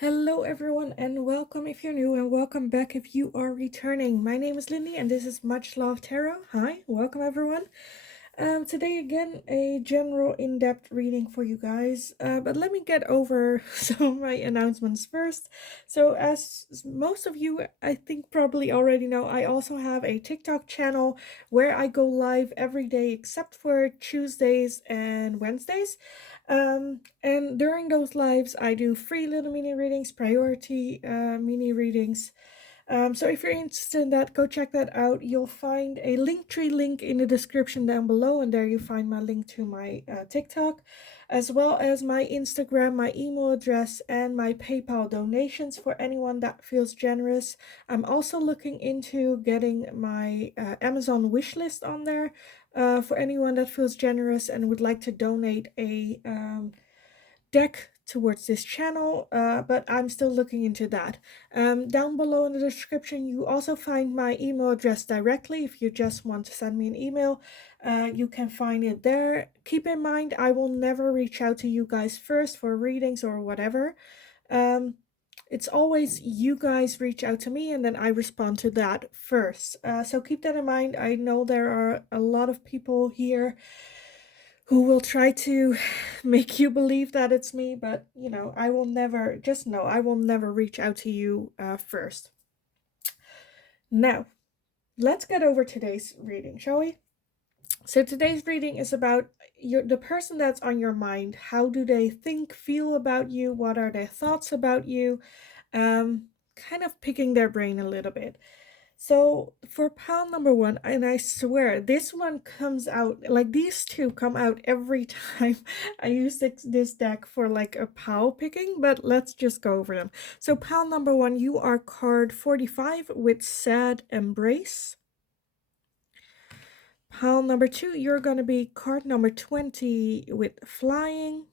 Hello, everyone, and welcome if you're new, and welcome back if you are returning. My name is Lindy, and this is Much Love Tarot. Hi, welcome, everyone. Today, again, a general in depth reading for you guys. But let me get over some of my announcements first. So, as most of you, I think, probably already know, I also have a TikTok channel where I go live every day except for Tuesdays and Wednesdays. And during those lives, I do free little mini readings, priority mini readings. So if you're interested in that, go check that out. You'll find a Linktree link in the description down below, and there you find my link to my TikTok, as well as my Instagram, my email address, and my PayPal donations for anyone that feels generous. I'm also looking into getting my Amazon wish list on there for anyone that feels generous and would like to donate a deck towards this channel, but I'm still looking into that. Down below in the description, you also find my email address directly. If you just want to send me an email, you can find it there. Keep in mind, I will never reach out to you guys first for readings or whatever. Um, it's always you guys reach out to me and then I respond to that first. So keep that in mind. I know there are a lot of people here who will try to make you believe that it's me, but I will never, just know, I will never reach out to you first. Now, let's get over today's reading, shall we? So today's reading is about the person that's on your mind. How do they think, feel about you? What are their thoughts about you? Kind of picking their brain a little bit. So for pile number one, and I swear this one comes out, like these two come out every time I use this deck for like a pile picking, but let's just go over them. So pile number one, you are card 45 with Sad Embrace. Pile number two, you're going to be card number 20 with Flying.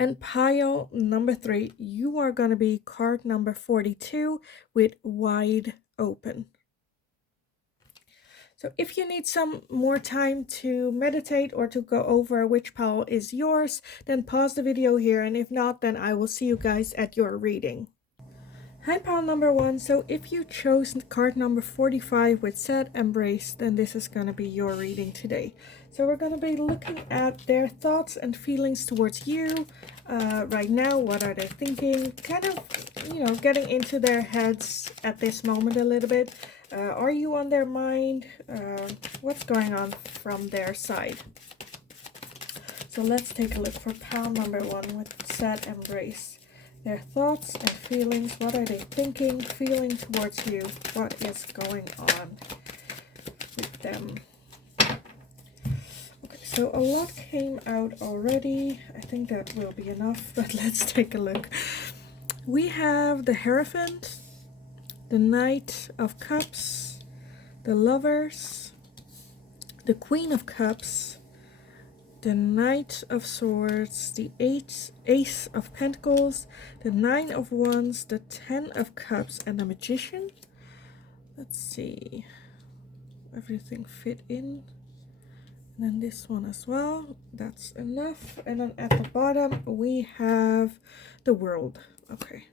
And pile number three, you are going to be card number 42 with Wide Open. So if you need some more time to meditate or to go over which pile is yours, then pause the video here, and if not, then I will see you guys at your reading. Hi, pile number one. So if you chose card number 45 with Sad Embrace, then this is going to be your reading today. So we're going to be looking at their thoughts and feelings towards you right now. What are they thinking? Kind of, getting into their heads at this moment a little bit. Are you on their mind? What's going on from their side? So let's take a look for pile number one with Sad Embrace. Their thoughts and feelings. What are they thinking, feeling towards you? What is going on with them? Okay, so a lot came out already. I think that will be enough, but let's take a look. We have the Hierophant, the Knight of Cups, the Lovers, the Queen of Cups, the Knight of Swords, the Ace of Pentacles, the Nine of Wands, the Ten of Cups, and the Magician. Let's see. Everything fit in. And then this one as well. That's enough. And then at the bottom, we have the World. Okay.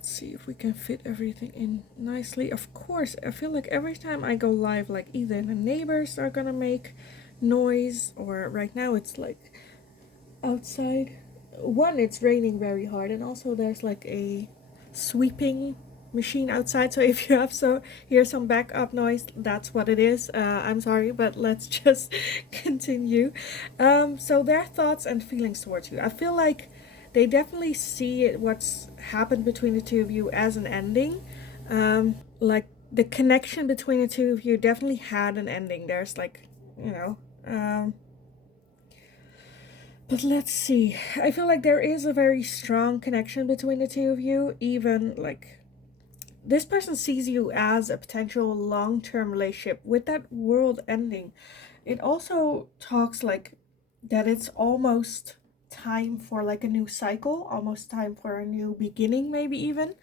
See if we can fit everything in nicely. Of course, I feel like every time I go live, like either the neighbors are gonna make noise, or right now it's like outside. One, it's raining very hard, and also there's like a sweeping machine outside, so if you have hear some backup noise, that's what it is. I'm sorry, but let's just continue. So their thoughts and feelings towards you, I feel like they definitely see what's happened between the two of you as an ending. Like the connection between the two of you definitely had an ending. There's like, but let's see. I feel like there is a very strong connection between the two of you. Even like this person sees you as a potential long-term relationship. With that world ending, it also talks like that it's almost time for like a new cycle, almost time for a new beginning, maybe even.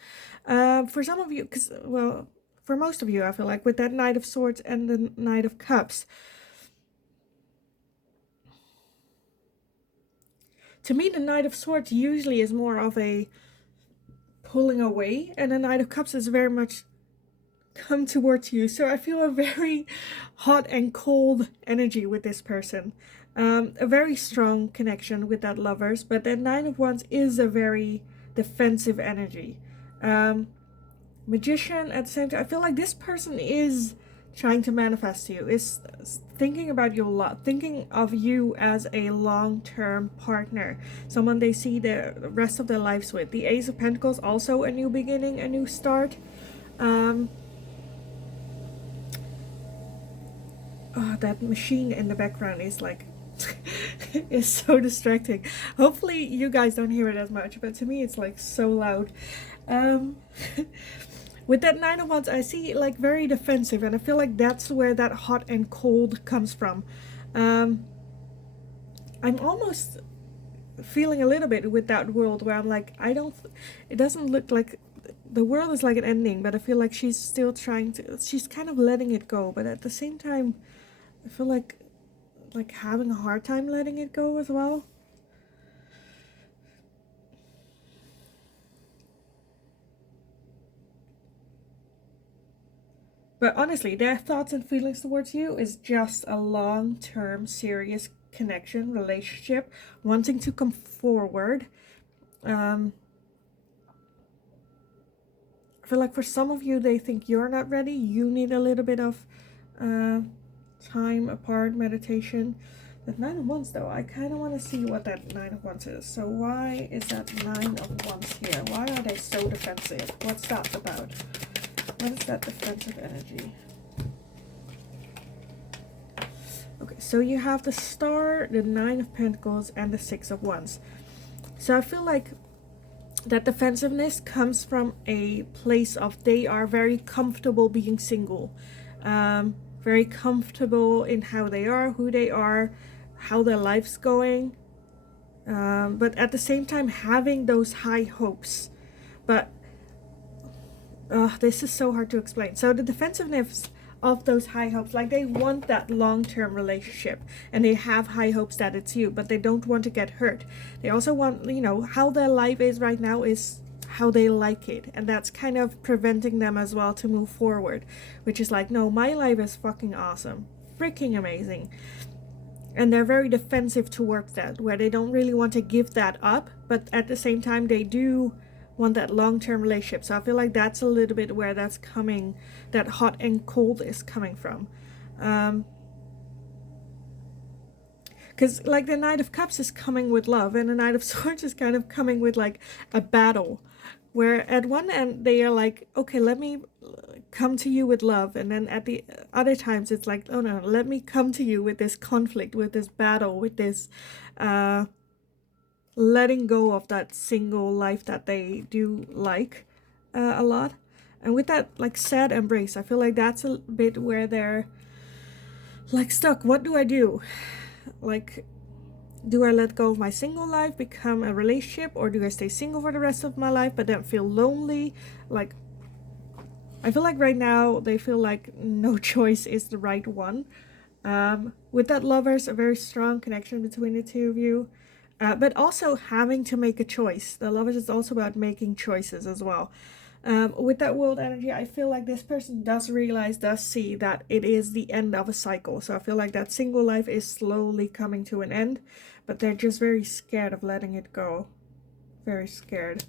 For some of you, because, well, for most of you, I feel like with that Knight of Swords and the Knight of Cups, to me, the Knight of Swords usually is more of a pulling away, and the Knight of Cups is very much come towards you. So I feel a very hot and cold energy with this person. A very strong connection with that lovers, but the Nine of Wands is a very defensive energy. Magician at the same time. I feel like this person is trying to manifest you, is thinking about you a lot, thinking of you as a long-term partner, someone they see the rest of their lives with. The Ace of Pentacles, also a new beginning, a new start. Oh, that machine in the background is like is so distracting. Hopefully you guys don't hear it as much, but to me it's like so loud. With that Nine of Wands, I see like very defensive, and I feel like that's where that hot and cold comes from. I'm almost feeling a little bit with that world where I'm like, it doesn't look like the world is like an ending, but I feel like she's still trying to, she's kind of letting it go, but at the same time, I feel like having a hard time letting it go as well. But honestly, their thoughts and feelings towards you is just a long-term, serious connection, relationship, wanting to come forward. I feel like for some of you, they think you're not ready. You need a little bit of time apart, meditation. The Nine of Wands, though, I kind of want to see what that Nine of Wands is. So why is that Nine of Wands here? Why are they so defensive? What's that about? What is that defensive energy? Okay, so you have the Star, the Nine of Pentacles, and the Six of Wands. So I feel like that defensiveness comes from a place of they are very comfortable being single. Very comfortable in how they are, who they are, how their life's going. But at the same time having those high hopes. But this is so hard to explain. So the defensiveness of those high hopes, like they want that long-term relationship and they have high hopes that it's you, but they don't want to get hurt. They also want, you know, how their life is right now is how they like it, and that's kind of preventing them as well to move forward, which is like, no, my life is fucking awesome, freaking amazing. And they're very defensive towards that, where they don't really want to give that up, but at the same time they do want that long-term relationship. So I feel like that's a little bit where that's coming, that hot and cold is coming from. Because like the Knight of Cups is coming with love, and the Knight of Swords is kind of coming with like a battle, where at one end they are like, okay, let me come to you with love, and then at the other times it's like, oh no, let me come to you with this conflict, with this battle, with this letting go of that single life that they do like a lot. And with that like sad embrace, I feel like that's a bit where they're like stuck. What do I do? Like, do I let go of my single life, become a relationship, or do I stay single for the rest of my life but then feel lonely? Like, I feel like right now they feel like no choice is the right one. With that Lovers, a very strong connection between the two of you. But also having to make a choice. The Lovers is also about making choices as well. With that World energy, I feel like this person does realize, does see that it is the end of a cycle. So I feel like that single life is slowly coming to an end, but they're just very scared of letting it go. Very scared.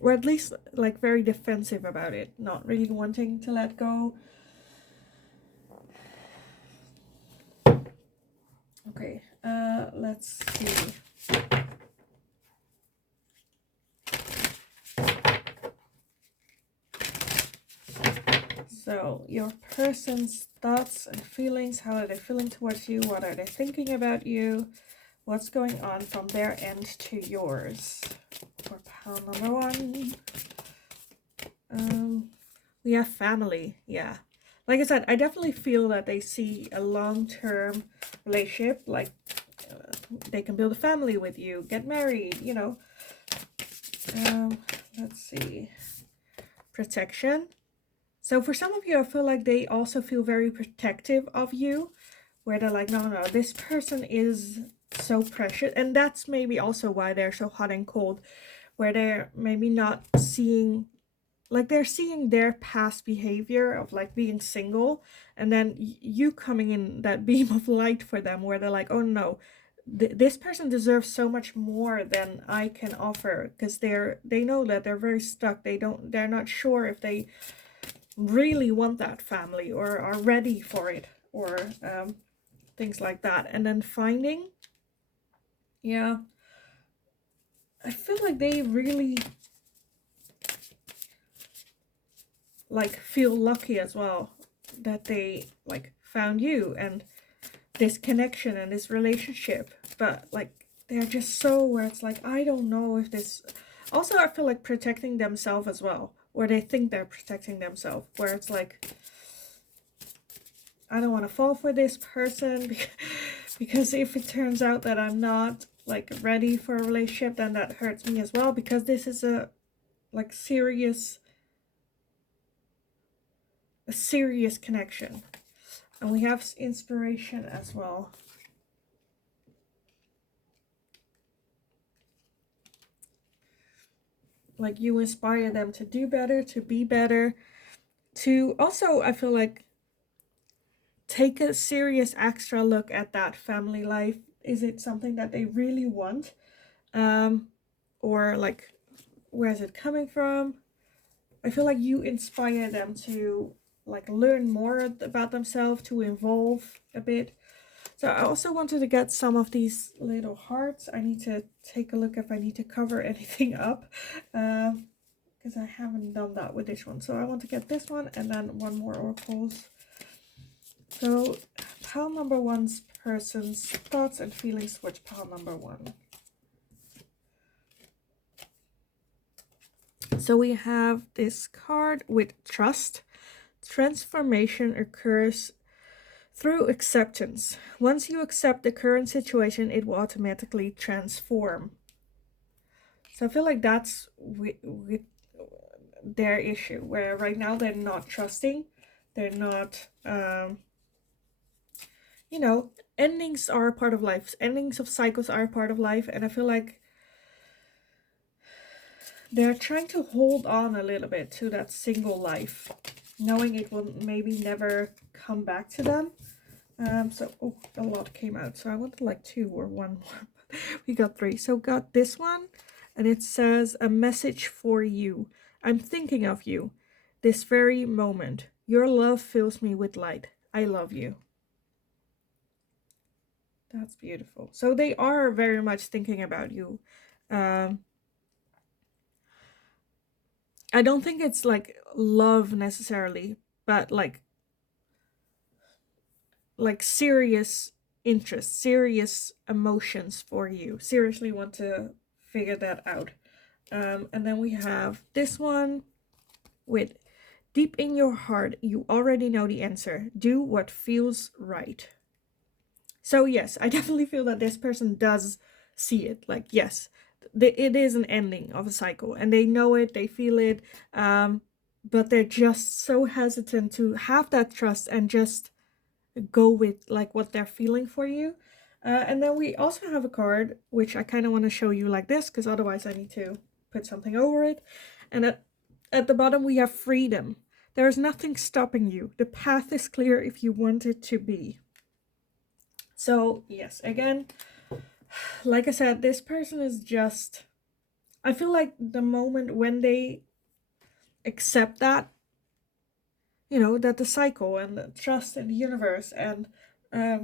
Or at least like very defensive about it, not really wanting to let go. Okay, let's see. So, your person's thoughts and feelings, how are they feeling towards you? What are they thinking about you? What's going on from their end to yours? For pile number one. We have family, yeah. Like I said, I definitely feel that they see a long-term relationship, like they can build a family with you, get married, you know. Let's see. Protection. So for some of you, I feel like they also feel very protective of you, where they're like, no, this person is so precious. And that's maybe also why they're so hot and cold, where they're maybe not seeing, like they're seeing their past behavior of like being single, and then you coming in that beam of light for them, where they're like, oh no, this person deserves so much more than I can offer, because they know that they're very stuck. They're not sure if they really want that family or are ready for it, or things like that. And then finding, yeah, I feel like they really like feel lucky as well that they like found you and this connection and this relationship. But like they're just so, where it's like, I don't know if this, also I feel like protecting themselves as well, where they think they're protecting themselves, where it's like, I don't want to fall for this person because if it turns out that I'm not like ready for a relationship, then that hurts me as well, because this is a serious connection. And we have inspiration as well. Like you inspire them to do better, to be better, to also, I feel like, take a serious extra look at that family life. Is it something that they really want? Or like, where is it coming from? I feel like you inspire them to like learn more about themselves, to evolve a bit. So I also wanted to get some of these little hearts. I need to take a look if I need to cover anything up, because I haven't done that with this one. So I want to get this one and then one more oracles. So pile number one's person's thoughts and feelings towards pile number one. So we have this card with trust. Transformation occurs through acceptance. Once you accept the current situation, it will automatically transform. So I feel like that's with their issue, where right now they're not trusting. They're not, you know, endings are a part of life. Endings of cycles are a part of life. And I feel like they're trying to hold on a little bit to that single life, knowing it will maybe never come back to them. So a lot came out, so I wanted like 2 or 1 more. We got 3. So got this one, and it says, a message for you. I'm thinking of you this very moment. Your love fills me with light. I love you. That's beautiful. So they are very much thinking about you. I don't think it's like love necessarily, but like serious interest, serious emotions for you. Seriously want to figure that out. And then we have this one with, deep in your heart, you already know the answer. Do what feels right. So yes, I definitely feel that this person does see it. Like, yes, it is an ending of a cycle, and they know it, they feel it, but they're just so hesitant to have that trust and just go with like what they're feeling for you. And then we also have a card which I kind of want to show you like this, because otherwise I need to put something over it. And at the bottom we have freedom. There is nothing stopping you. The path is clear if you want it to be. So yes, again, like I said, this person is just, I feel like the moment when they accept that, you know, that the cycle and the trust in the universe, and I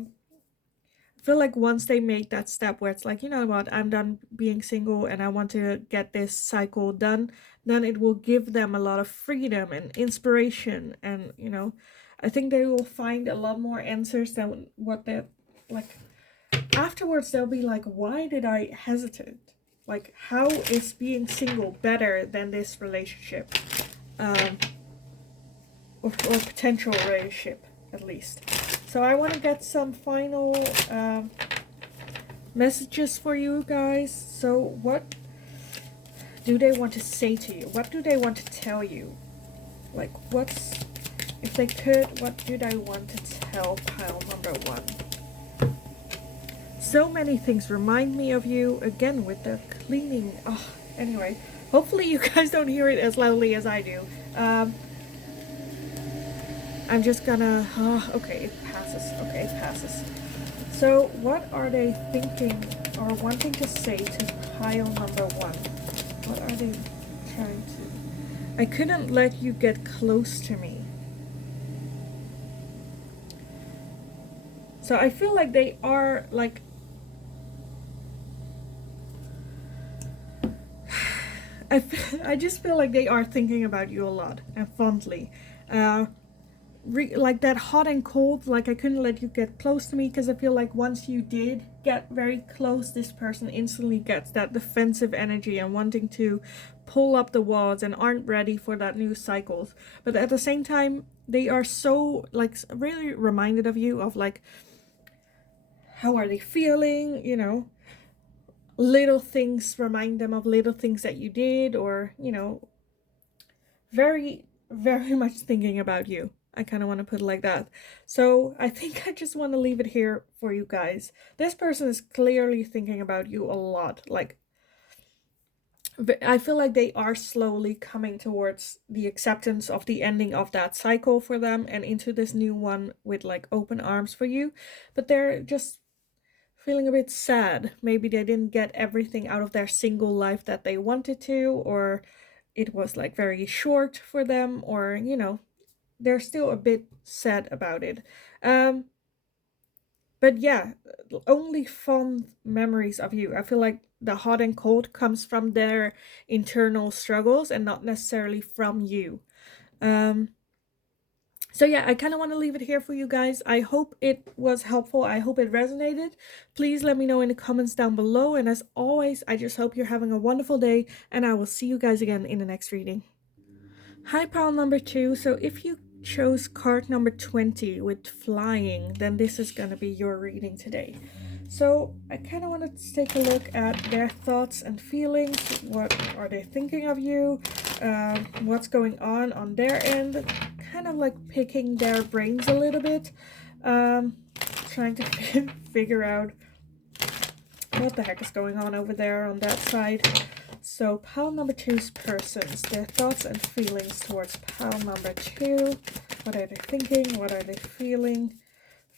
feel like once they make that step where it's like, you know what, I'm done being single and I want to get this cycle done, then it will give them a lot of freedom and inspiration. And, you know, I think they will find a lot more answers than what they're like. Afterwards, they'll be like, why did I hesitate? Like, how is being single better than this relationship? Or potential relationship, at least. So I want to get some final messages for you guys. So what do they want to say to you? What do they want to tell you? Like, if they could, what do they want to tell pile number one? so many things remind me of you. Again, with the cleaning. Oh, anyway, hopefully you guys don't hear it as loudly as I do. I'm just gonna. Okay, it passes. Okay, it passes. So, what are they thinking or wanting to say to pile number 1? What are they trying to? I couldn't let you get close to me. So I feel like they are like I just feel like they are thinking about you a lot and fondly. Like that hot and cold, like I couldn't let you get close to me, because I feel like once you did get very close, this person instantly gets that defensive energy and wanting to pull up the walls and aren't ready for that new cycles. But at the same time, they are so like really reminded of you, of like how are they feeling, you know, little things remind them of little things that you did, or you know, very very much thinking about you. I kind of want to put it like that. So I think I just want to leave it here for you guys. This person is clearly thinking about you a lot. Like, I feel like they are slowly coming towards the acceptance of the ending of that cycle for them and into this new one with like open arms for you. But they're just feeling a bit sad. Maybe they didn't get everything out of their single life that they wanted to, or it was like very short for them, or you know, they're still a bit sad about it. But yeah, only fond memories of you. I feel like the hot and cold comes from their internal struggles and not necessarily from you. Um, so yeah, I kind of want to leave it here for you guys. I hope it was helpful. I hope it resonated. Please let me know in the comments down below. And as always, I just hope you're having a wonderful day, and I will see you guys again in the next reading. Hi, pile number 2. So if you chose card number 20 with flying, then this is going to be your reading today. So I kind of want to take a look at their thoughts and feelings. What are they thinking of you? What's going on their end? Kind of like picking their brains a little bit. Trying to figure out what the heck is going on over there on that side. So pile number 2's persons, their thoughts and feelings towards pile number 2. What are they thinking? What are they feeling?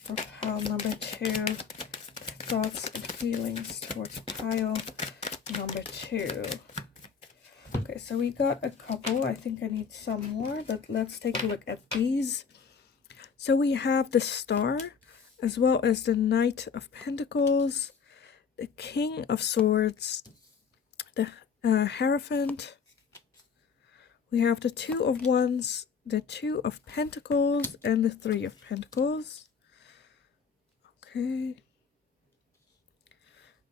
For pile number 2, thoughts and feelings towards pile number 2. Okay, so we got a couple. I think I need some more, but let's take a look at these. So we have the Star, as well as the Knight of Pentacles, the King of Swords, the Hierophant. We have the Two of Wands, the Two of Pentacles, and the Three of Pentacles. Okay.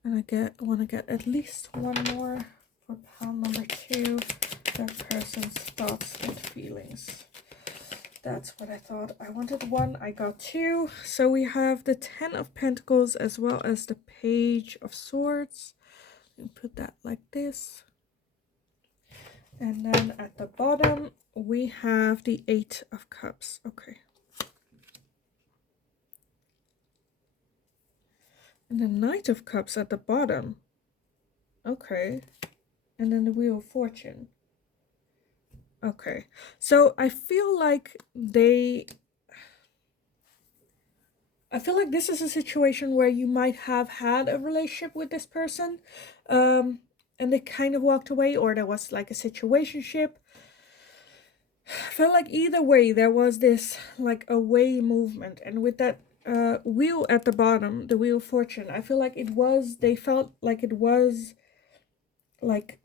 And I want to get at least one more for pile number 2, that person's thoughts and feelings. That's what I thought. I wanted one, I got 2. So we have the Ten of Pentacles as well as the Page of Swords. And put that like this. And then at the bottom, we have the Eight of Cups. Okay. And the Knight of Cups at the bottom. Okay. And then the Wheel of Fortune. Okay. So I feel like I feel like this is a situation where you might have had a relationship with this person, and they kind of walked away, or there was like a situationship. I feel like either way there was this like away movement, and with that wheel at the bottom, the Wheel of Fortune, I feel like they felt like it was like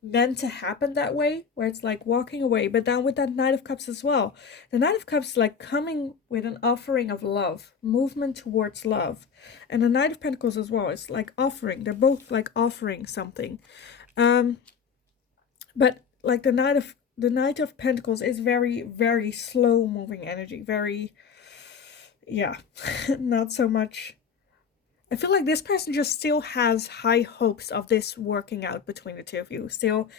meant to happen that way, where it's like walking away. But then with that Knight of Cups as well, the Knight of Cups like coming with an offering of love, movement towards love, and the Knight of Pentacles as well, it's like offering. They're both like offering something, but like the Knight of Pentacles is very, very slow moving energy, very, yeah, not so much. I feel like this person just still has high hopes of this working out between the two of you. Still,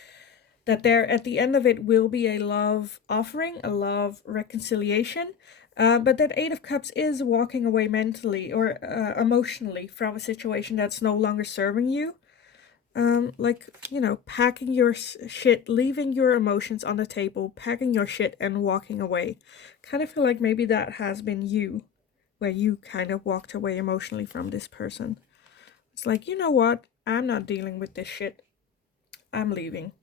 that there at the end of it will be a love offering, a love reconciliation. But that Eight of Cups is walking away mentally or emotionally from a situation that's no longer serving you. Like, you know, packing your shit, leaving your emotions on the table, packing your shit and walking away. Kind of feel like maybe that has been you, where you kind of walked away emotionally from this person. It's like, you know what? I'm not dealing with this shit. I'm leaving.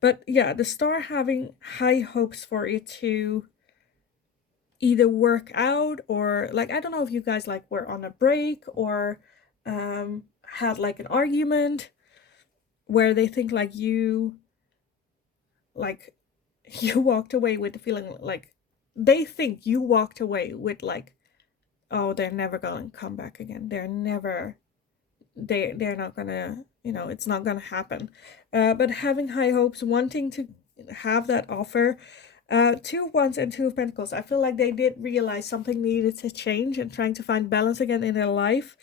But yeah, the star having high hopes for it to either work out, or like, I don't know if you guys like were on a break or had like an argument where they think like like you walked away with the feeling like they think you walked away with like, oh, they're never gonna come back again, they're not gonna, you know, it's not gonna happen. But having high hopes, wanting to have that offer. Two Wands and Two of Pentacles. I feel like they did realize something needed to change and trying to find balance again in their life.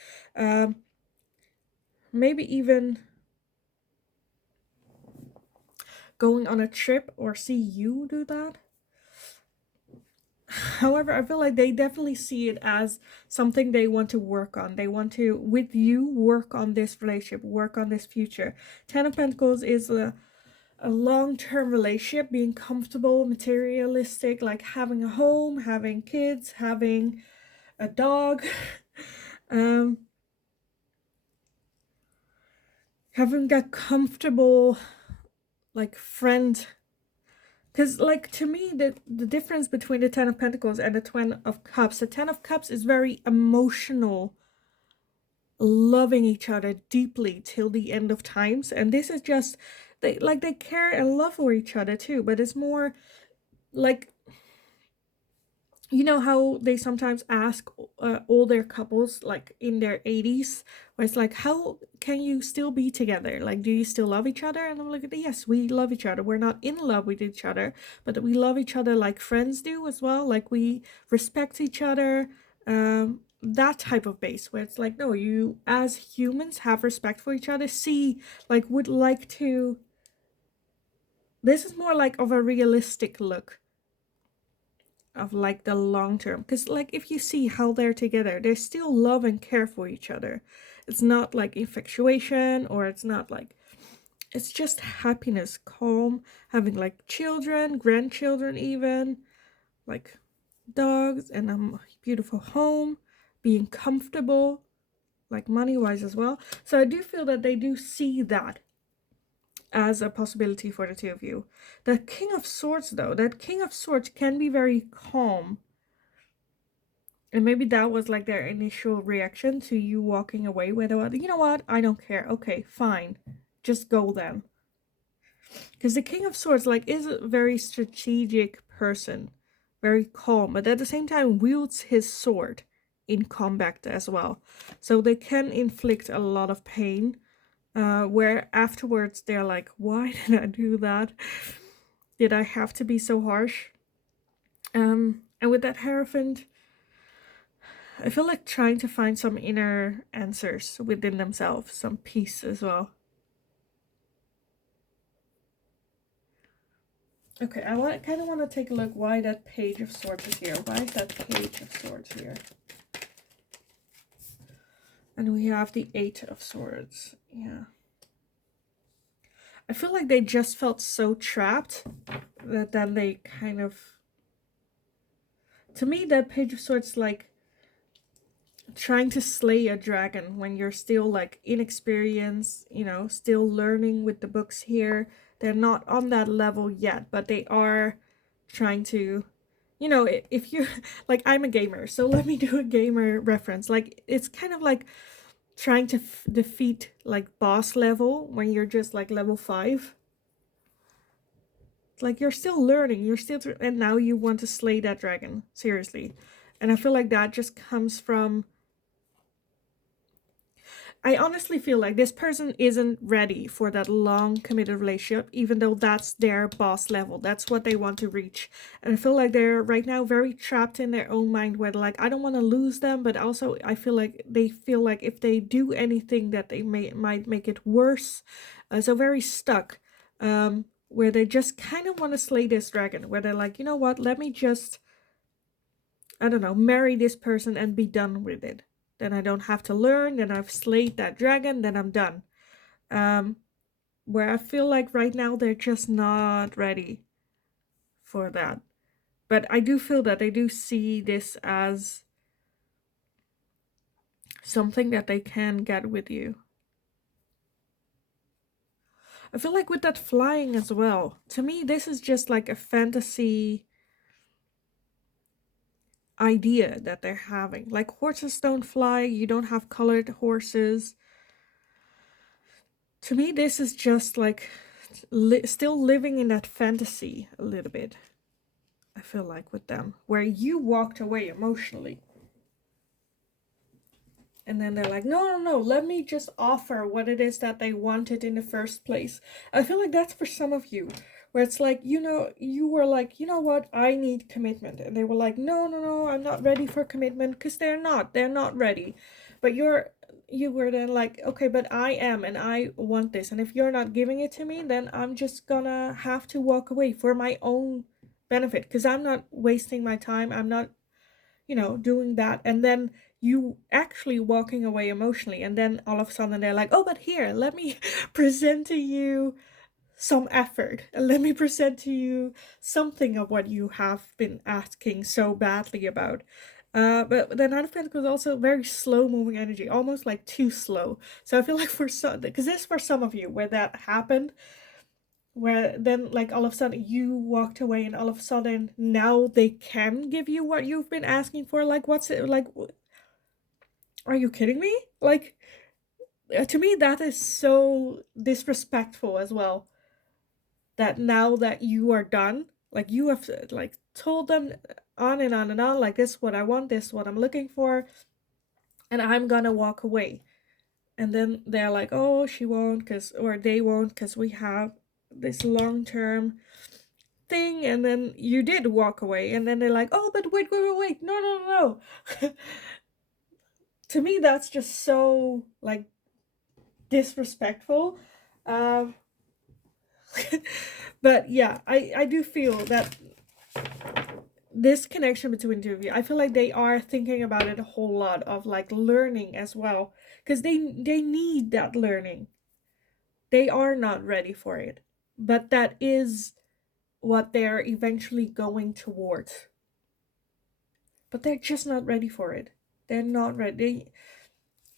Maybe even going on a trip or see you do that. However, I feel like they definitely see it as something they want to work on. They want to, with you, work on this relationship, work on this future. Ten of Pentacles is a long-term relationship, being comfortable, materialistic, like having a home, having kids, having a dog, having that comfortable like friend. Because like to me, the difference between the Ten of Pentacles and the Ten of Cups, the Ten of Cups is very emotional, loving each other deeply till the end of times, and this is just they care and love for each other too, but it's more like, you know how they sometimes ask older couples like in their 80s, where it's like, how can you still be together, like do you still love each other? And I'm like, yes, we love each other, we're not in love with each other, but we love each other like friends do as well, like we respect each other, that type of base, where it's like, no, you as humans have respect for each other, see, like would like to, this is more like of a realistic look of like the long term, because like if you see how they're together, they still love and care for each other. It's not like infatuation, or it's not like, it's just happiness, calm, having like children, grandchildren, even like dogs, and a beautiful home, being comfortable, like money wise as well. So I do feel that they do see that as a possibility for the two of you. The King of Swords, though, that King of Swords can be very calm. And maybe that was like their initial reaction to you walking away, where they were, you know what, I don't care. Okay, fine. Just go then. Because the King of Swords like is a very strategic person, very calm, but at the same time wields his sword in combat as well. So they can inflict a lot of pain. Where afterwards they're like, why did I do that? Did I have to be so harsh? And with that Hierophant, I feel like trying to find some inner answers within themselves, some peace as well. Okay, I kind of want to take a look why that Page of Swords is here. Why is that Page of Swords here? And we have the Eight of Swords. Yeah. I feel like they just felt so trapped that then they kind of... To me, that Page of Swords like trying to slay a dragon when you're still like inexperienced, you know, still learning with the books here. They're not on that level yet, but they are trying to, you know, if you like, I'm a gamer, so let me do a gamer reference. Like it's kind of like trying to defeat like boss level when you're just like level 5. Like you're still learning, you're still and now you want to slay that dragon, seriously. And I feel like that just comes from, I honestly feel like this person isn't ready for that long committed relationship, even though that's their boss level. That's what they want to reach. And I feel like they're right now very trapped in their own mind, where they're like, I don't want to lose them, but also I feel like they feel like if they do anything that they might make it worse. So very stuck, where they just kind of want to slay this dragon, where they're like, you know what, let me just I don't know, marry this person and be done with it. Then I don't have to learn, then I've slayed that dragon, then I'm done. Where I feel like right now they're just not ready for that. But I do feel that they do see this as something that they can get with you. I feel like with that flying as well, to me, this is just like a fantasy idea that they're having. Like horses don't fly, you don't have colored horses. To me, this is just like still living in that fantasy a little bit. I feel like with them, where you walked away emotionally. And then they're like, no, let me just offer what it is that they wanted in the first place. I feel like that's for some of you, where it's like, you were like, you know what, I need commitment. And they were like, no, I'm not ready for commitment, because they're not ready. But you were then like, okay, but I am, and I want this. And if you're not giving it to me, then I'm just gonna have to walk away for my own benefit, because I'm not wasting my time. I'm not doing that. And then you actually walking away emotionally, and then all of a sudden they're like, oh, but here, let me present to you some effort, and let me present to you something of what you have been asking so badly about. But the Nine of Pentacles is also very slow moving energy, almost like too slow. So I feel like for some, because this is for some of you where that happened, where then like all of a sudden you walked away, and all of a sudden now they can give you what you've been asking for. Like, what's it like? Are you kidding me? Like, to me that is so disrespectful as well, that now that you are done, like you have like told them on and on and on, like, this is what I want, this is what I'm looking for, and I'm gonna walk away. And then they're like, oh, she won't, because, or they won't, because we have this long-term thing. And then you did walk away, and then they're like, oh, but wait, no. To me that's just so like disrespectful. um but yeah, I do feel that this connection between two of you, I feel like they are thinking about it a whole lot, of like learning as well, because they need that learning. They are not ready for it, but that is what they're eventually going towards. But they're just not ready for it. They're not ready.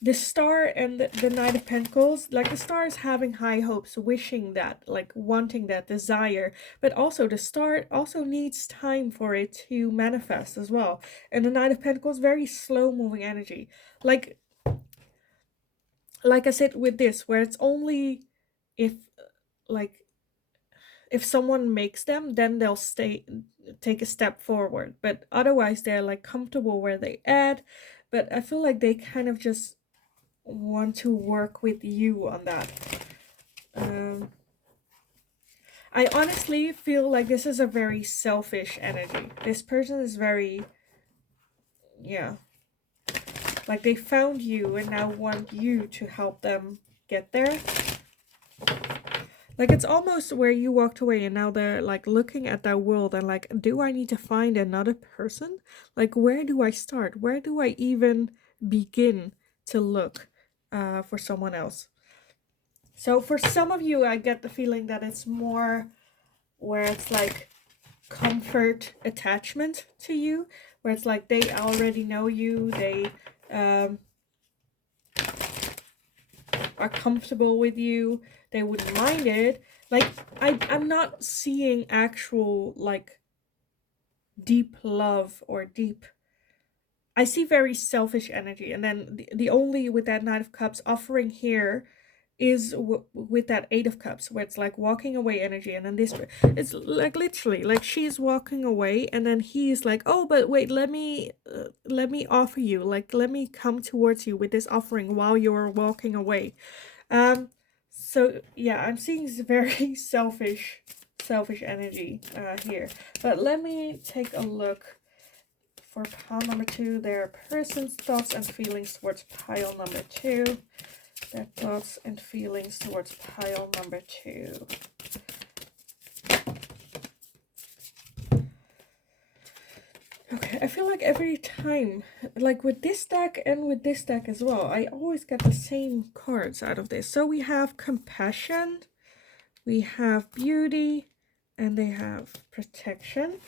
The Star and the Knight of Pentacles, like the Star is having high hopes, wishing that, like wanting that desire, but also the Star also needs time for it to manifest as well. And the Knight of Pentacles, very slow moving energy. Like I said with this, where it's only if like if someone makes them, then they'll take a step forward. But otherwise they're like comfortable where they at. But I feel like they kind of just want to work with you on that. I honestly feel like this is a very selfish energy. This person is very, yeah, like they found you and now want you to help them get there. Like it's almost where you walked away and now they're like looking at that world and like, do I need to find another person? Like, where do I start? Where do I even begin to look for someone else? So for some of you, I get the feeling that it's more where it's like comfort attachment to you, where it's like they already know you, they are comfortable with you, they wouldn't mind it. Like I'm not seeing actual like deep love or deep, I see very selfish energy. And then the only with that Knight of Cups offering here is with that Eight of Cups, where it's like walking away energy. And then this, it's like literally like she's walking away and then he's like, oh, but wait, let me offer you, like, let me come towards you with this offering while you're walking away. So yeah, I'm seeing very selfish energy here. But let me take a look for pile number 2, their person's thoughts and feelings towards pile number 2. Their thoughts and feelings towards pile number 2. Okay, I feel like every time, like with this deck and with this deck as well, I always get the same cards out of this. So we have compassion, we have beauty, and they have protection.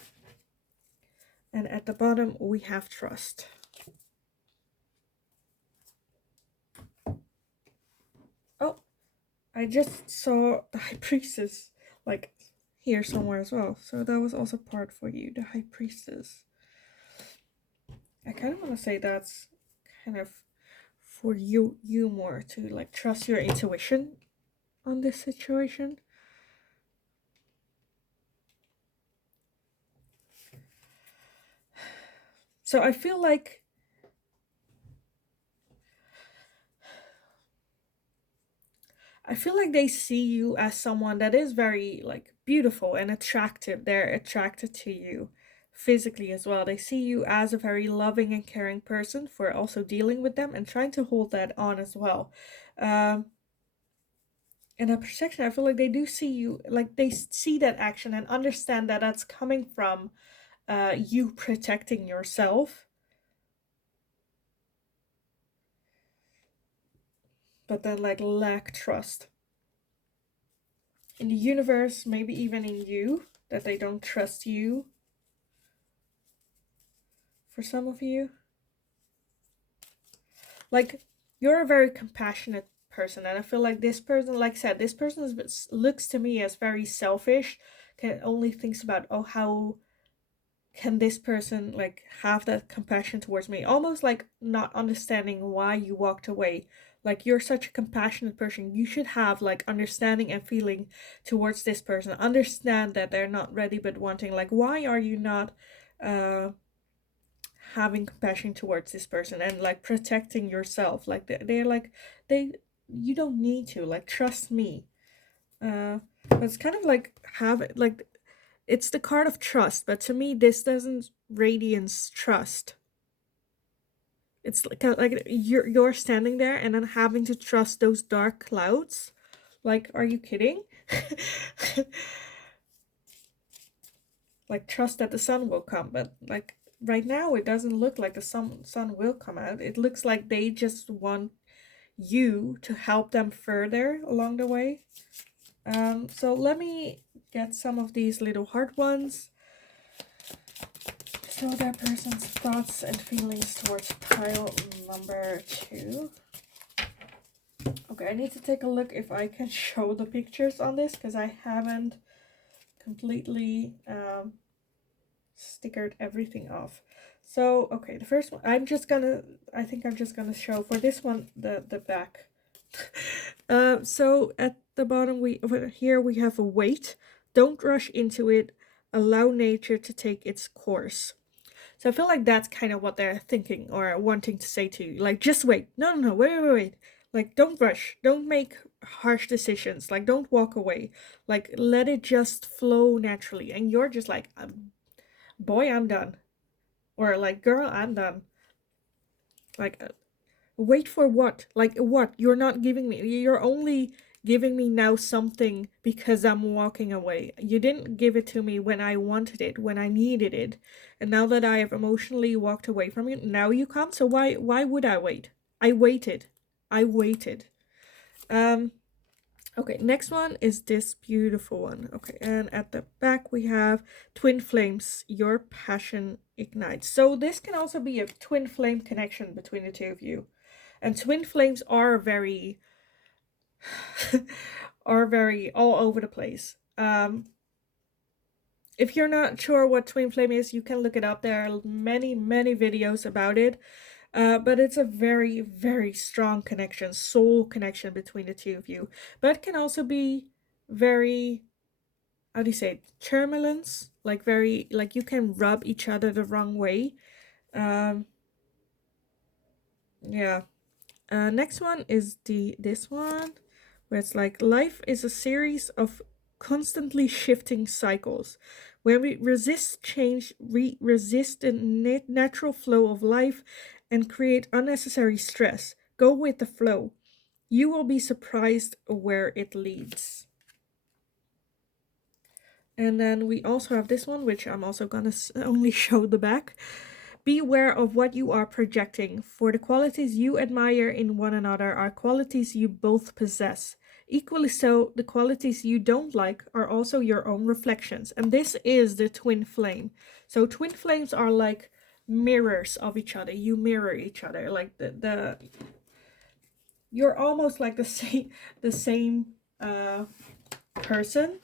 And at the bottom, we have trust. Oh, I just saw the High Priestess, like, here somewhere as well. So that was also part for you, the High Priestess. I kind of want to say that's kind of for you more to, like, trust your intuition on this situation. So I feel like they see you as someone that is very, like, beautiful and attractive. They're attracted to you physically as well. They see you as a very loving and caring person for also dealing with them and trying to hold that on as well. And that protection, I feel like they do see you, like they see that action and understand that that's coming from you protecting yourself. But then, like, lack trust in the universe, maybe even in you, that they don't trust you. For some of you, like, you're a very compassionate person, and I feel like this person, like I said, this person looks to me as very selfish, can only thinks about, oh, how can this person, like, have that compassion towards me, almost like not understanding why you walked away. Like, you're such a compassionate person, you should have, like, understanding and feeling towards this person, understand that they're not ready but wanting. Like, why are you not having compassion towards this person and, like, protecting yourself? Like, they're like, they you don't need to, like, trust me. But it's kind of like, have it, like, it's the card of trust, but to me this doesn't radiance trust. It's like you're standing there and then having to trust those dark clouds. Like, are you kidding? Like, trust that the sun will come, but, like, right now it doesn't look like the sun will come out. It looks like they just want you to help them further along the way. So let me get some of these little hard ones. So that person's thoughts and feelings towards pile number 2. Okay, I need to take a look if I can show the pictures on this, because I haven't completely stickered everything off. So, okay, the first one, I think I'm just gonna show for this one the back. So at the bottom, over here we have a wait. Don't rush into it. Allow nature to take its course. So I feel like that's kind of what they're thinking or wanting to say to you. Like, just wait. No, wait. Like, don't rush. Don't make harsh decisions. Like, don't walk away. Like, let it just flow naturally. And you're just like, boy, I'm done. Or, like, girl, I'm done. Like, wait for what? Like, what? You're not giving me. You're only giving me now something because I'm walking away. You didn't give it to me when I wanted it, when I needed it. And now that I have emotionally walked away from you, now you come. So why would I wait? I waited. Okay, next one is this beautiful one. Okay, and at the back we have twin flames, your passion ignites. So this can also be a twin flame connection between the two of you. And twin flames are very all over the place. If you're not sure what twin flame is, you can look it up. There are many videos about it. But it's a very, very strong connection, soul connection between the two of you. But it can also be very, how do you say it, turbulence, like very, like you can rub each other the wrong way. Yeah. Next one is this one, where it's like, life is a series of constantly shifting cycles. When we resist change, we resist the natural flow of life and create unnecessary stress. Go with the flow. You will be surprised where it leads. And then we also have this one, which I'm also gonna only show the back. Beware of what you are projecting, for the qualities you admire in one another are qualities you both possess. Equally so, the qualities you don't like are also your own reflections. And this is the twin flame. So twin flames are like mirrors of each other. You mirror each other. Like the you're almost like the same person.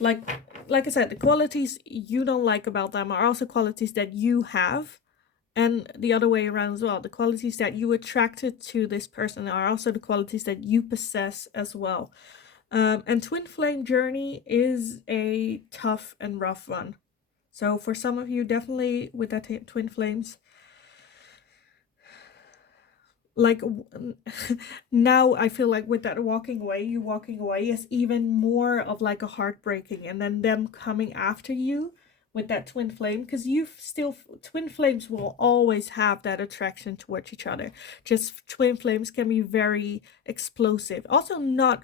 Like I said, the qualities you don't like about them are also qualities that you have, and the other way around as well. The qualities that you attracted to this person are also the qualities that you possess as well. And twin flame journey is a tough and rough one. So for some of you, definitely with that twin flames, like now I feel like with that walking away is even more of like a heartbreaking, and then them coming after you with that twin flame, because you still, twin flames will always have that attraction towards each other. Just twin flames can be very explosive. Also, not,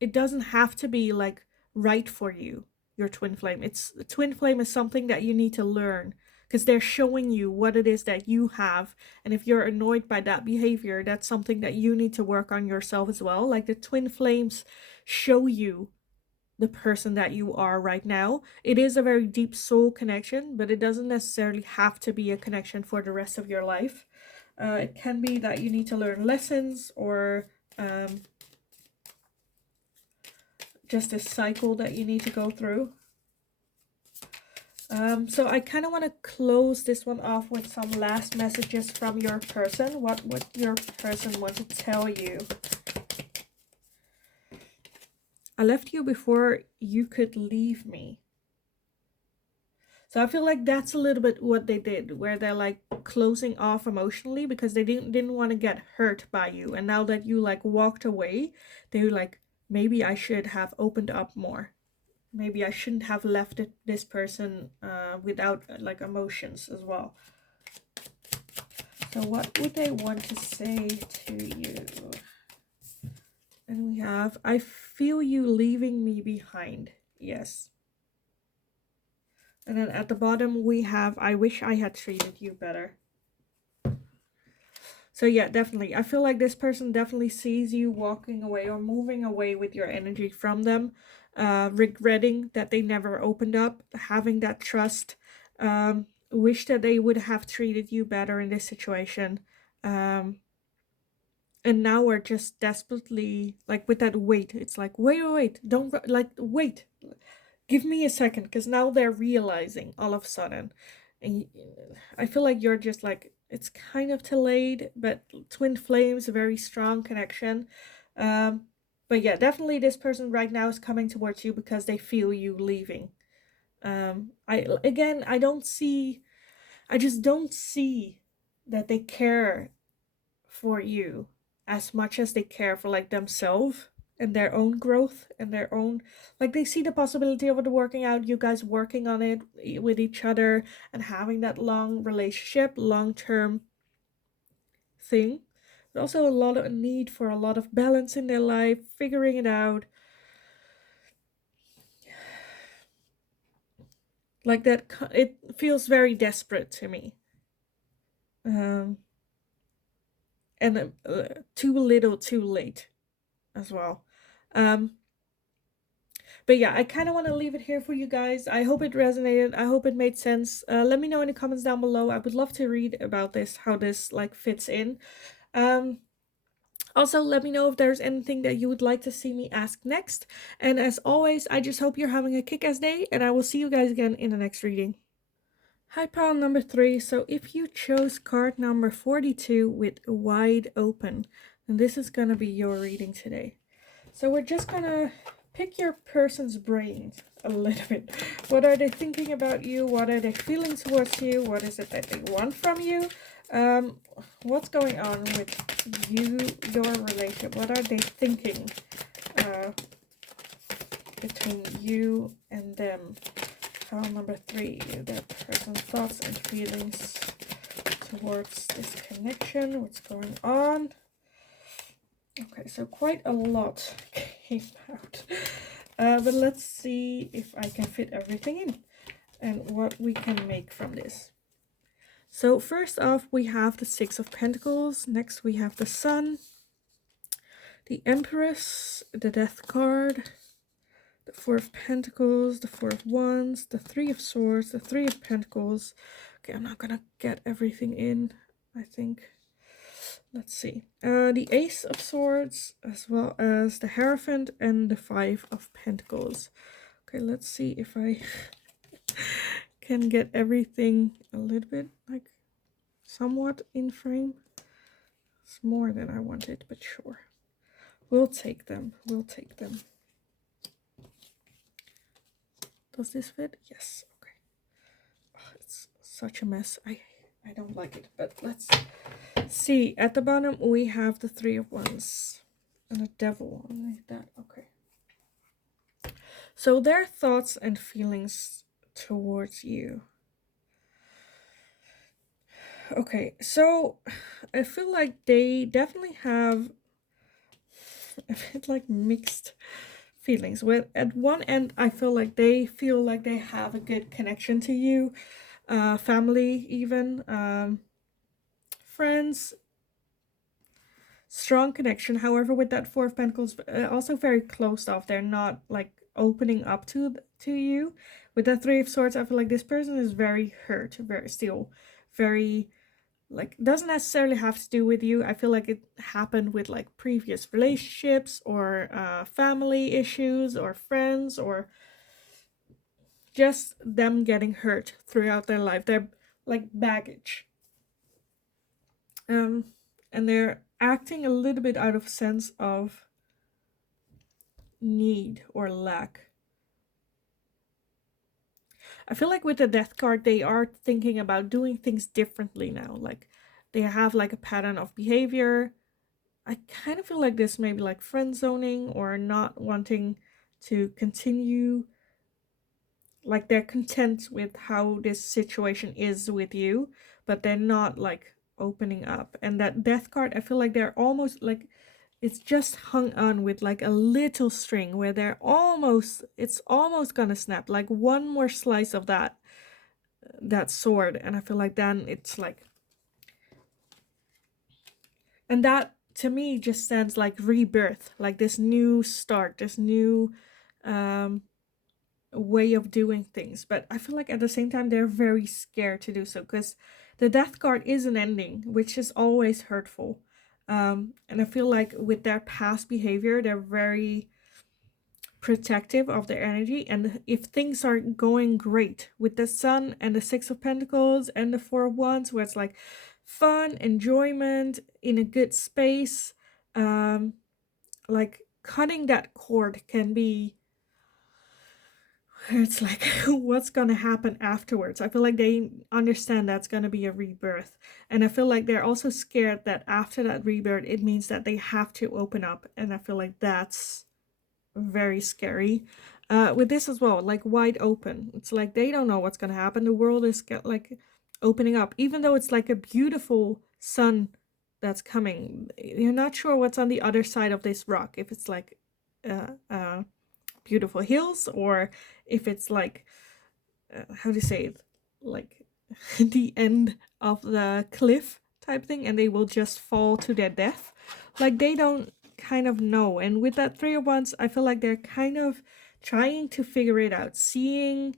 it doesn't have to be like right for you, your twin flame. It's, the twin flame is something that you need to learn, because they're showing you what it is that you have. And if you're annoyed by that behavior, that's something that you need to work on yourself as well. Like the twin flames show you the person that you are right now. It is a very deep soul connection, but it doesn't necessarily have to be a connection for the rest of your life. It can be that you need to learn lessons, or just a cycle that you need to go through. So I kind of want to close this one off with some last messages from your person. What your person wants to tell you. I left you before you could leave me. So I feel like that's a little bit what they did, where they're like closing off emotionally because they didn't want to get hurt by you. And now that you like walked away, they're like, maybe I should have opened up more. Maybe I shouldn't have left this person without like emotions as well. So what would they want to say to you? And we have, I feel you leaving me behind. Yes. And then at the bottom we have, I wish I had treated you better. So yeah, definitely. I feel like this person definitely sees you walking away or moving away with your energy from them. Regretting that they never opened up, having that trust, wish that they would have treated you better in this situation, and now we're just desperately like with that wait. It's like wait, don't like wait, give me a second, because now they're realizing all of a sudden, and I feel like you're just like, it's kind of delayed, but twin flames, a very strong connection. But yeah, definitely this person right now is coming towards you because they feel you leaving. I just don't see that they care for you as much as they care for like themselves and their own growth and their own, like they see the possibility of it working out, you guys working on it with each other and having that long relationship, long-term thing. But also a lot of need for a lot of balance in their life, figuring it out. Like that, it feels very desperate to me. And too little too late as well. But yeah, I kind of want to leave it here for you guys. I hope it resonated. I hope it made sense. Let me know in the comments down below. I would love to read about this, how this like fits in. Also, let me know if there's anything that you would like to see me ask next. And as always, I just hope you're having a kick-ass day, and I will see you guys again in the next reading. Hi, pile number 3. So if you chose card number 42 with wide open, then this is going to be your reading today. So we're just going to pick your person's brains a little bit. What are they thinking about you? What are they feeling towards you? What is it that they want from you? What's going on with you, your relationship? What are they thinking between you and them? File number 3, their person's thoughts and feelings towards this connection. What's going on? Okay, so quite a lot came out. But let's see if I can fit everything in and what we can make from this. So first off, we have the Six of Pentacles. Next, we have the Sun, the Empress, the Death card, the Four of Pentacles, the Four of Wands, the Three of Swords, the Three of Pentacles. Okay, I'm not gonna get everything in, I think. Let's see. The Ace of Swords, as well as the Hierophant and the Five of Pentacles. Okay, let's see if I can get everything a little bit, like, somewhat in frame. It's more than I wanted, but sure. We'll take them. We'll take them. Does this fit? Yes. Okay. Oh, it's such a mess. I don't like it, but let's see. At the bottom, we have the Three of Wands and a Devil like that. Okay. So their thoughts and feelings towards you. Okay, so I feel like they definitely have a bit like mixed feelings. With at one end, I feel like they have a good connection to you, family even, friends, strong connection. However, with that Four of Pentacles, also very closed off. They're not like opening up to you. With that Three of Swords, I feel like this person is very hurt, very like, doesn't necessarily have to do with you. I feel like it happened with like previous relationships or family issues or friends, or just them getting hurt throughout their life. They're like baggage. And they're acting a little bit out of sense of need or lack. I feel like with the Death card, they are thinking about doing things differently now. Like, they have like a pattern of behavior. I kind of feel like this may be like friend zoning or not wanting to continue. Like, they're content with how this situation is with you, but they're not like opening up. And that Death card, I feel like they're almost like, it's just hung on with like a little string where it's almost gonna snap. Like one more slice of that sword, and I feel like then it's like, and that to me just sounds like rebirth, like this new start, this new way of doing things. But I feel like at the same time they're very scared to do so, because the Death card is an ending, which is always hurtful. And I feel like with their past behavior, they're very protective of their energy. And if things are going great with the Sun and the Six of Pentacles and the Four of Wands, where it's like fun, enjoyment, in a good space, like cutting that cord can be, it's like, what's gonna happen afterwards? I feel like they understand that's gonna be a rebirth. And I feel like they're also scared that after that rebirth, it means that they have to open up. And I feel like that's very scary. With this as well, like wide open. It's like they don't know what's gonna happen. The world is like opening up, even though it's like a beautiful sun that's coming. You're not sure what's on the other side of this rock. If it's like beautiful hills, or if it's like how do you say it, like the end of the cliff type thing, and they will just fall to their death. Like, they don't kind of know. And with that Three of Wands, I feel like they're kind of trying to figure it out, seeing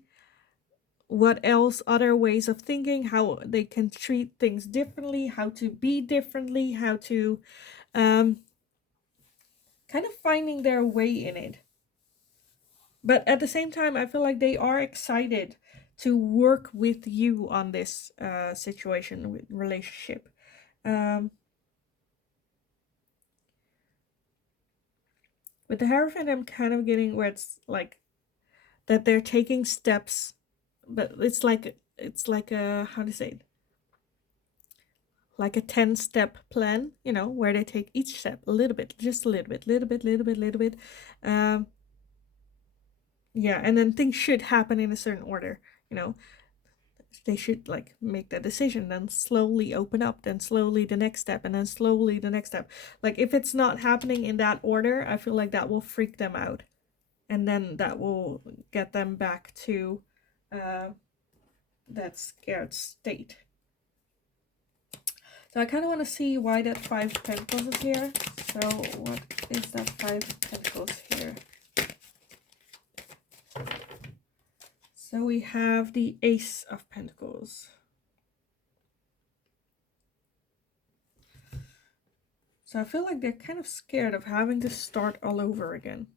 what else, other ways of thinking, how they can treat things differently, how to be differently, how to kind of finding their way in it. But at the same time, I feel like they are excited to work with you on this situation, with relationship. With the Hierophant, I'm kind of getting where it's like that they're taking steps, but it's like a, how to say it, like a 10-step plan, you know, where they take each step a little bit, just a little bit, little bit. Yeah, and then things should happen in a certain order, you know. They should like make the decision, then slowly open up, then slowly the next step, and then slowly the next step. Like, if it's not happening in that order, I feel like that will freak them out. and then that will get them back to that scared state. So I kind of want to see why that 5 of Pentacles is here. So what is that 5 of Pentacles here? So we have the Ace of Pentacles. So I feel like they're kind of scared of having to start all over again.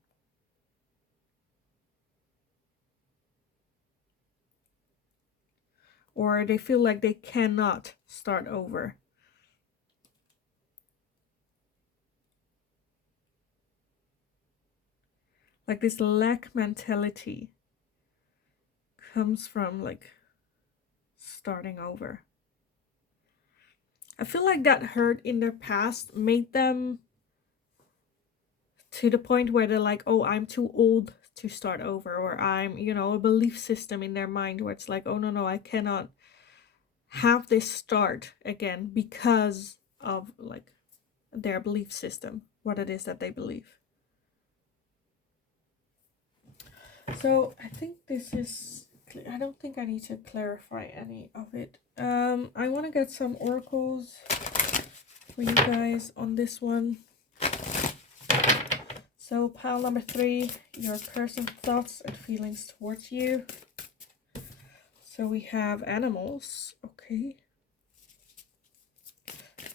Or they feel like they cannot start over. Like this lack mentality comes from like starting over. I feel like that hurt in their past made them to the point where they're like, oh, I'm too old to start over, or I'm, you know, a belief system in their mind where it's like, oh no, I cannot have this start again because of like their belief system, what it is that they believe. So I think this is, I don't think I need to clarify any of it. I want to get some oracles for you guys on this one. So pile number 3, your personal thoughts and feelings towards you. So we have animals, okay.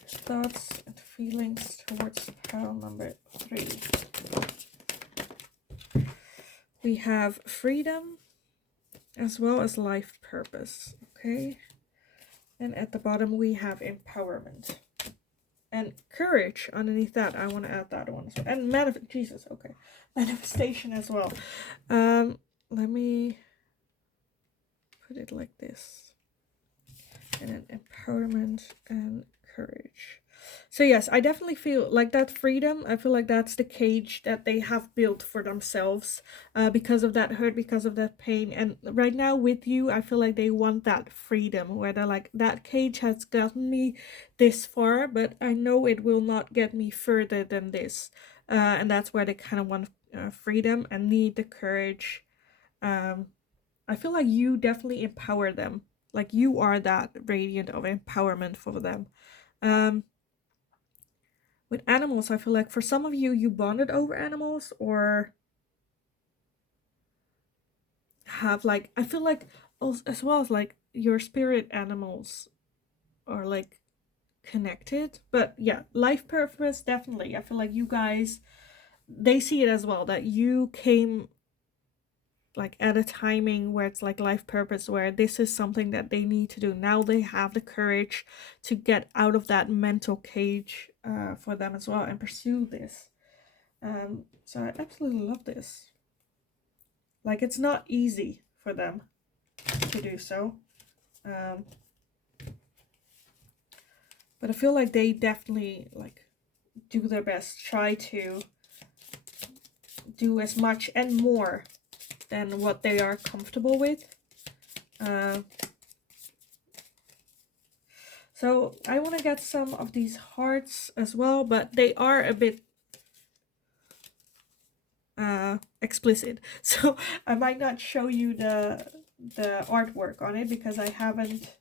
Thoughts and feelings towards pile number 3. We have freedom as well as life purpose, okay. And at the bottom we have empowerment. And courage underneath that. I want to add that one as well. And manifestation as well. Let me put it like this. And then empowerment and courage. So yes, I definitely feel like that freedom. I feel like that's the cage that they have built for themselves because of that hurt, because of that pain. And right now with you, I feel like they want that freedom where they're like, that cage has gotten me this far, but I know it will not get me further than this. And that's where they kind of want freedom and need the courage. I feel like you definitely empower them. Like you are that radiant of empowerment for them. With animals, I feel like for some of you, you bonded over animals or have like, I feel like also, as well as like your spirit animals are like connected. But yeah, life purpose, definitely. I feel like you guys, they see it as well, that you came like at a timing where it's like life purpose, where this is something that they need to do. Now they have the courage to get out of that mental cage for them as well and pursue this. So I absolutely love this. Like, it's not easy for them to do so. But I feel like they definitely like do their best, try to do as much and more than what they are comfortable with. So I want to get some of these hearts as well, but they are a bit explicit. So I might not show you the artwork on it because I haven't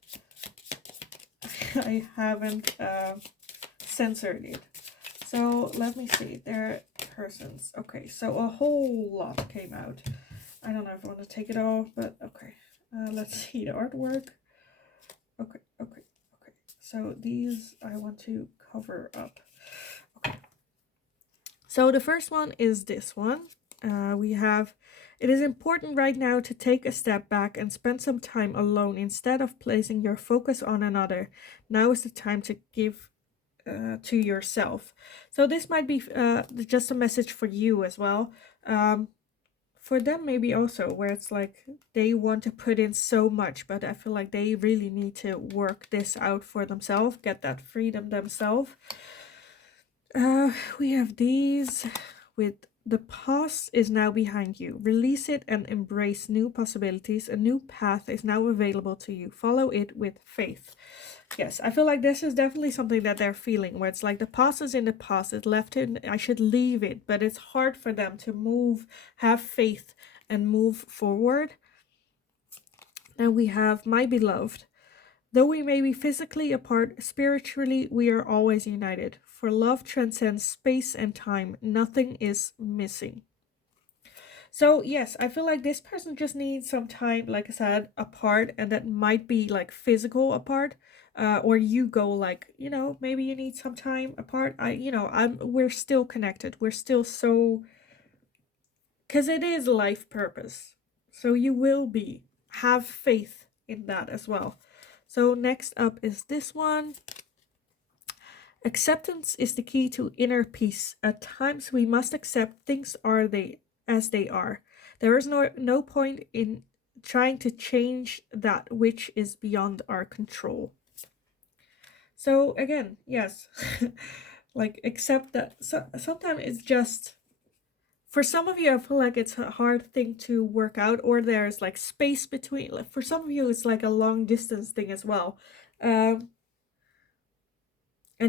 censored it. So let me see. They're persons. Okay, so a whole lot came out. I don't know if I want to take it off, but okay. Let's see the artwork. Okay. So these I want to cover up. Okay. So the first one is this one. We have, it is important right now to take a step back and spend some time alone instead of placing your focus on another. Now is the time to give to yourself. So this might be just a message for you as well. For them maybe also, where it's like they want to put in so much, but I feel like they really need to work this out for themselves, get that freedom themselves. We have these with the past is now behind you. Release it and embrace new possibilities. A new path is now available to you. Follow it with faith. Yes, I feel like this is definitely something that they're feeling, where it's like the past is in the past, it's left in, I should leave it, but it's hard for them to move, have faith, and move forward. And we have my beloved. Though we may be physically apart, spiritually we are always united. For love transcends space and time. Nothing is missing. So yes, I feel like this person just needs some time, like I said, apart, and that might be like physical apart, or you go like, maybe you need some time apart. We're still connected. We're still so, because it is life purpose. So you will be. Have faith in that as well. So next up is this one. Acceptance is the key to inner peace. At times we must accept things are they as they are. There is no point in trying to change that which is beyond our control. So again, yes. Like accept that sometimes it's just, for some of you I feel like it's a hard thing to work out, or there's like space between, like for some of you it's like a long distance thing as well. And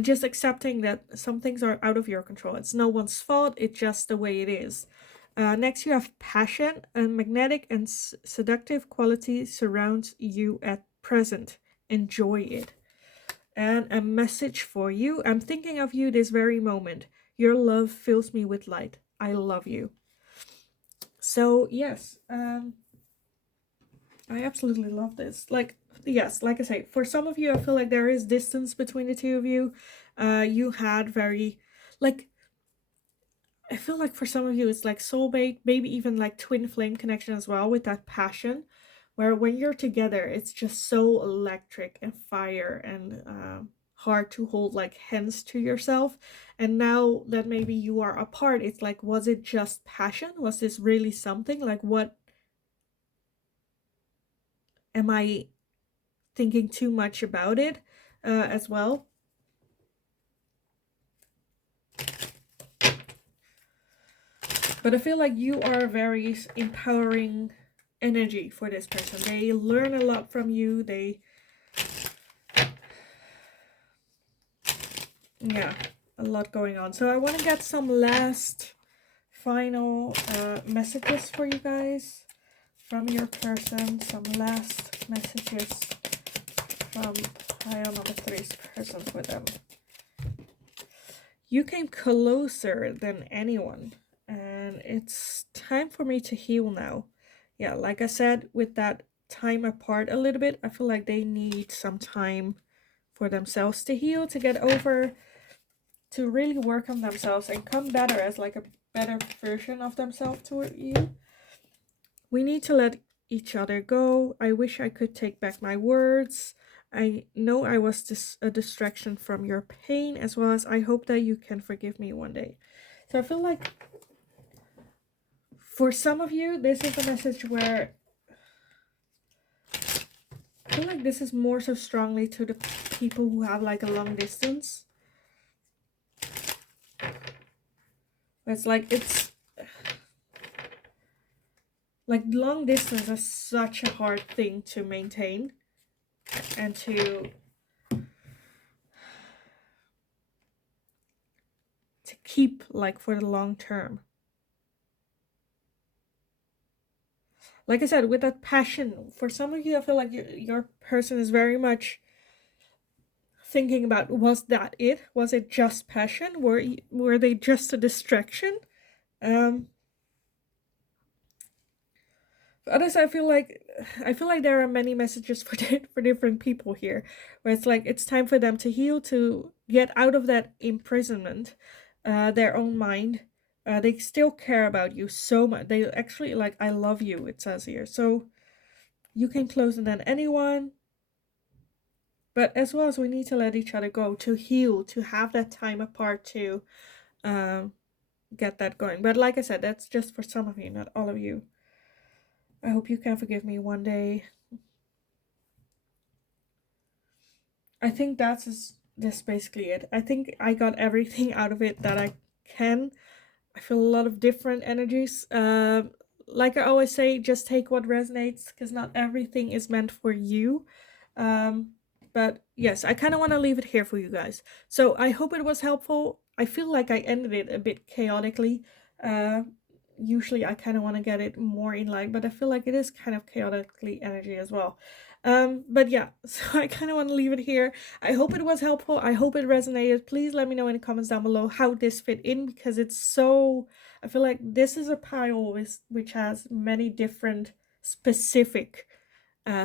just accepting that some things are out of your control. It's no one's fault, it's just the way it is. Next, you have passion. A magnetic and seductive quality surrounds you at present. Enjoy it. And a message for you. I'm thinking of you this very moment. Your love fills me with light. I love you. So, yes, I absolutely love this. Like, yes, like I say, for some of you, I feel like there is distance between the two of you. You had very, like, I feel like for some of you, it's like soulmate, maybe even like twin flame connection as well, with that passion, where when you're together, it's just so electric and fire and hard to hold like hands to yourself. And now that maybe you are apart, it's like, was it just passion? Was this really something? Like, what am I thinking too much about it as well? But I feel like you are very empowering energy for this person. They learn a lot from you. Yeah, a lot going on. So I want to get some last final messages for you guys from your person. Some last messages from pile number 3's person for them. You came closer than anyone, and it's time for me to heal now. Yeah, like I said, with that time apart a little bit, I feel like they need some time for themselves to heal, to get over, to really work on themselves and come better as like a better version of themselves toward you. We need to let each other go. I wish I could take back my words. I know I was a distraction from your pain, as well as I hope that you can forgive me one day. So I feel like for some of you, this is a message where I feel like this is more so strongly to the people who have like a long distance. It's like long distance is such a hard thing to maintain and to keep like for the long term. Like I said, with that passion, for some of you, I feel like your person is very much thinking about, was that it? Was it just passion? Were they just a distraction? Others, I feel like there are many messages for for different people here, where it's like it's time for them to heal, to get out of that imprisonment, their own mind. They still care about you so much. They actually like, I love you, it says here. So you came closer than anyone. But as well as we need to let each other go, to heal, to have that time apart, to get that going. But like I said, that's just for some of you, not all of you. I hope you can forgive me one day. I think that's basically it. I think I got everything out of it that I can. I feel a lot of different energies. Like I always say, just take what resonates, because not everything is meant for you. but yes, I kind of want to leave it here for you guys. So I hope it was helpful. I feel like I ended it a bit chaotically. Uh, Usually I kind of want to get it more in line, but I feel like it is kind of chaotically energy as well. But yeah, so I kind of want to leave it here. I hope it was helpful. I hope it resonated. Please let me know in the comments down below how this fit in, because it's so, I feel like this is a pile which has many different specific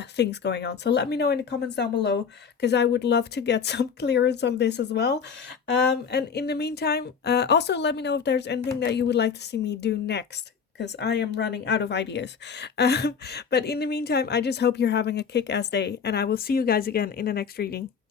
things going on. So let me know in the comments down below, because I would love to get some clearance on this as well. And in the meantime, also let me know if there's anything that you would like to see me do next, because I am running out of ideas. But in the meantime, I just hope you're having a kick-ass day, and I will see you guys again in the next reading.